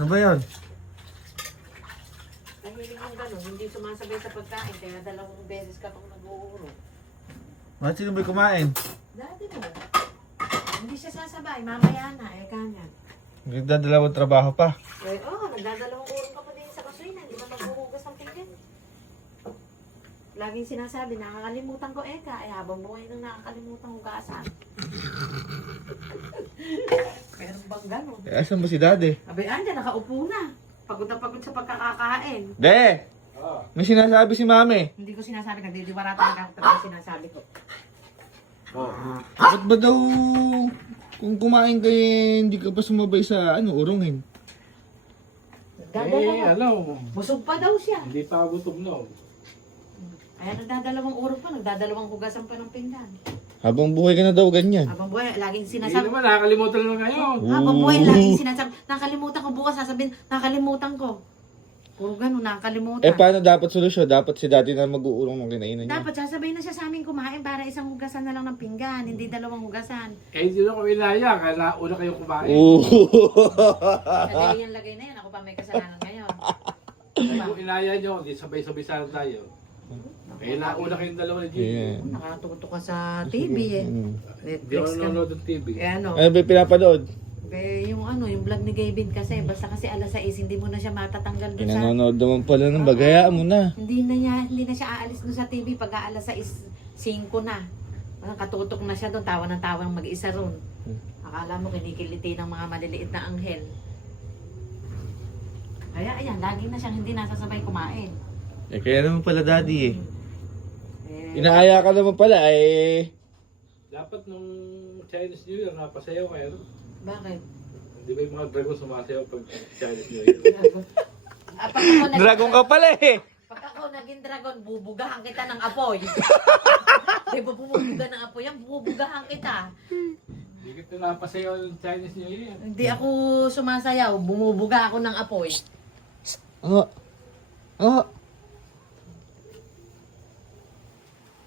Ano ba yun? Nahilig yung gano'n, hindi sumasabay sa pagkain, kaya 2 beses ka pang nag-uuro. Bakit sino ba kumain? Dati mo. Hindi siya sasabay, mamaya na, kanyan. Nagdadalawang trabaho pa. Nagdadalawang urong ka pa din sa kasuina, hindi ba maghuhugas ng pinggan? Laging sinasabi, nakakalimutan ko habang buhay nang nakakalimutan hugasan. Meron bang gano'n? Asan ba si daddy? Abay, andyan, nakaupo na. Pagod na pagod sa pagkakakain. De! May sinasabi si mami. Hindi ko sinasabi, nagdidiwara talaga ako sinasabi ko. Ba't ba daw kung kumain kayo hindi ka pa sumabay sa urongin? Nagdadalawa. alam. Busog pa daw siya. Hindi pa gutom na. Kaya nagdadalawang urong pa, nagdadalawang hugasan pa ng pinggan. Habang buhay ka na daw ganyan. Habang buhay, laging Hindi sinasabi. naman, nakakalimutan lang ngayon. Habang buhay, laging sinasabi. Nakalimutan ko bukas, sasabihin, nakalimutan ko. Puro ganun, nakakalimutan. Paano dapat solusyon? Dapat si daddy na mag-uurong ng kinainan niya. Dapat sasabihin na siya sa amin kumain para isang hugasan na lang ng pinggan, hindi dalawang hugasan. Hindi na ko inaya, kaya nauna kayo kumain. Sa yung lagay na yan, ako pa may kasalanan ngayon. Kaya kung inaya nyo, di sabay-sabay sana tayo. Kaya nauna kayong dalawa ni Jimmy. Nakatutok ka sa TV Hindi Netflix ako ka. nanonood ng TV. Ano Ano ba pinapanood? yung vlog ni Gavin kasi, basta kasi alas 6, hindi mo na siya matatanggal doon sa... Pinanonood naman pala ng bagayaan mo na. Hindi na siya aalis doon sa TV pag alas 6, 5 na. Katutok na siya doon, tawa ng tawang mag-isa ron. Akala mo kinikiliti ng mga maliliit na anghel. Kaya ayan, lagi na siyang hindi nasasabay kumain. Kaya naman pala daddy Inaaya ka naman pala Dapat nung Chinese New Year, napasayaw kayo. Bakit? Hindi ba yung mga dragon sumasayaw pag Chinese New Year? Dragon ka pala Pag ako naging dragon, bubugahan kita ng apoy. Di ba bumubuga ng apoy yan? Bubugahan kita. Hindi kita napasayaw yung Chinese New Year. Hindi ako sumasayaw, bumubuga ako ng apoy.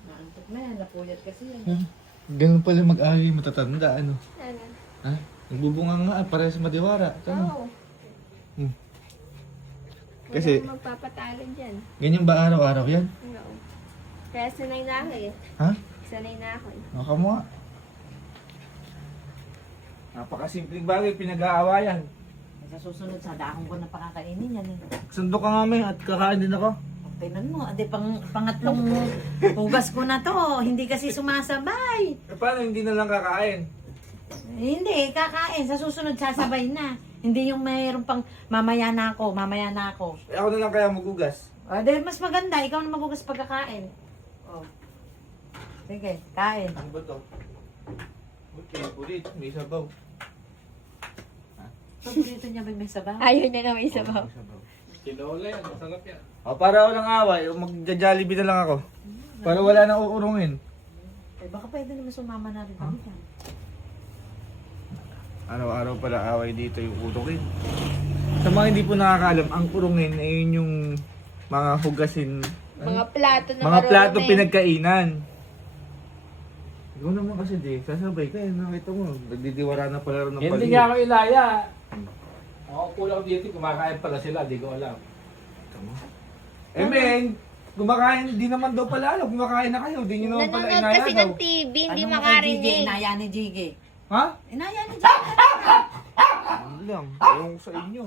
Naantok na yan, napuyat kasi yan. Ganun pala mag-ari matatanda Ha? Nagbubunga nga parehas madiwara. Oo. Kasi Wala magpapatalo dyan. ganyan ba araw-araw yan? Oo. Kaya sanay na ako eh. Ha? Sanay na ako eh. Maka mo nga. Napakasimpleng bagay, pinag-aawayan. Sa susunod sa dahon ko na pakakainin yan eh. Sundo ka nga may at kakain din ako. Tingnan mo, ade pangatlong hugas ko na to, hindi kasi sumasabay. Paano hindi na lang kakain? Hindi, kakain. Sa susunod, sasabay na. Hindi yung mayroon pang mamaya na ako. Ako na lang kaya magugas. Dahil mas maganda, ikaw na maghugas pagkakain. Oh. Sige, kain. Ano ba to? Okay, ulit. May sabaw. Paborito niya ba may sabaw? Ayaw niya na may sabaw. Kinola yan, masarap yan. Para walang away, magja-jollibee na lang ako. Para wala nang uurungin. Baka pwede naman sumama na rin kami dyan. Araw-araw pala away dito yung urungin. Sa mga hindi po nakakaalam, ang urungin ay yun yung mga hugasin, Mga plato na mga plato marumi. pinagkainan. Ikaw naman kasi sasabay ka, nakita mo, nagdidiwara na pala rin ng Hindi nga ako ilaya. Ako kulang dito, kumakain pala sila, di ko alam. Men, kumakain, di naman daw pala alam, kumakain na kayo, di nyo naman pala Nanonood inaya kasi daw. ng TV, hindi Ano mo kay Gigi? makarinig. Inaya ni Gigi. Ha? Inaya ni Gigi. Ano lang, ewan ko sa inyo.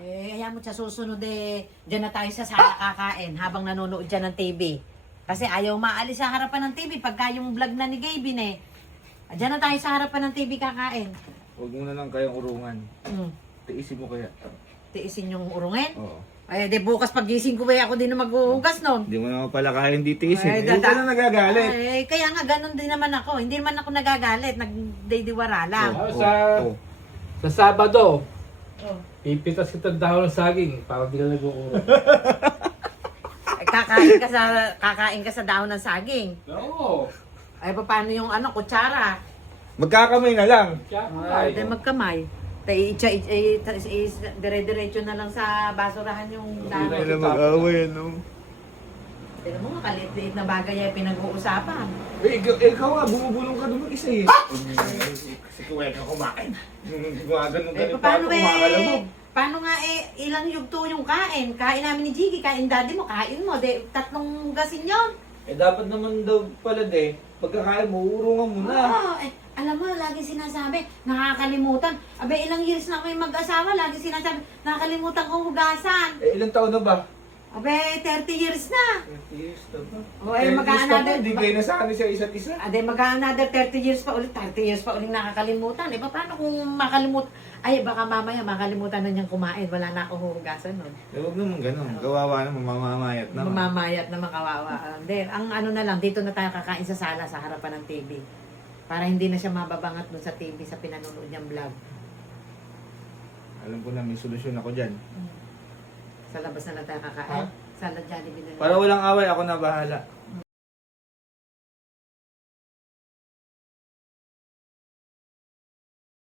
Ayan mo sa susunod dyan na tayo sa sala kakain habang nanonood dyan ng TV. Kasi ayaw maalis sa harapan ng TV pagka yung vlog na ni Gavin Dyan na tayo sa harapan ng TV kakain. Huwag mo na lang kayong urungan. Mm. Tiisin mo kaya. Tiisin yung urungin. Oo. Ay, bukas pagising ko ako din na maghuhugas nun. Hindi mo naman pala kaya hindi tiisin. Ay, Huwag ka na nagagalit. Ay, kaya nga ganun din naman ako. Hindi naman ako nagagalit. Nagdidiwara lang. Oh, Oh. sa Sabado, Oh. ipitas kita dahon ng saging para di ka nag-uuro. Ay, kakain ka sa dahon ng saging. Oo. Ay, paano yung kutsara? Magkakamay na lang. Ay, di magkamay. Dire-diretso na lang sa basurahan yung Hindi dahon. na mag-away, ano? Tignan mo nga, kalit-liit na bagay ay pinag-uusapan. Ikaw nga, bumubulong ka doon isa eh. Kasi kuwek ka kumain. Gumagano Eh, ganun paano kumakalabog. paano nga ilang yugto yung kain? Kain namin ni Jiggy, kain daddy mo, kain mo. De, 3 gasin yon. Dapat naman daw pala pagkakain mo, urungan mo na. Oo, alam mo, lagi sinasabi, nakakalimutan. Abe, ilang years na kami mag-asawa, lagi sinasabi, nakakalimutan kong hugasan. Ilang taon na ba? Abe, 30 years na. 30 years na ba? O, 30 years na eh, ba? mag-another- Hindi kayo nasanay sa isa't isa. Ade, mag-another 30 years pa ulit, 30 years pa ulit nakakalimutan. Eh, paano kung makalimut? Ay, baka mamaya makalimutan na niyang kumain. Wala na akong huhugasan nun. Huwag naman ganun. Kawawa naman, mamamayat naman. Mamamayat na makawawa. Hindi, ang ano na lang, dito na tayo kakain sa sala sa harapan ng TV. Para hindi na siya mababangat dun sa TV sa pinanonood niyang vlog. Alam ko na, may solusyon ako dyan. Sa labas na lang tayo kakain. Ha? Sa Jollibee na lang. Para walang away, ako na bahala.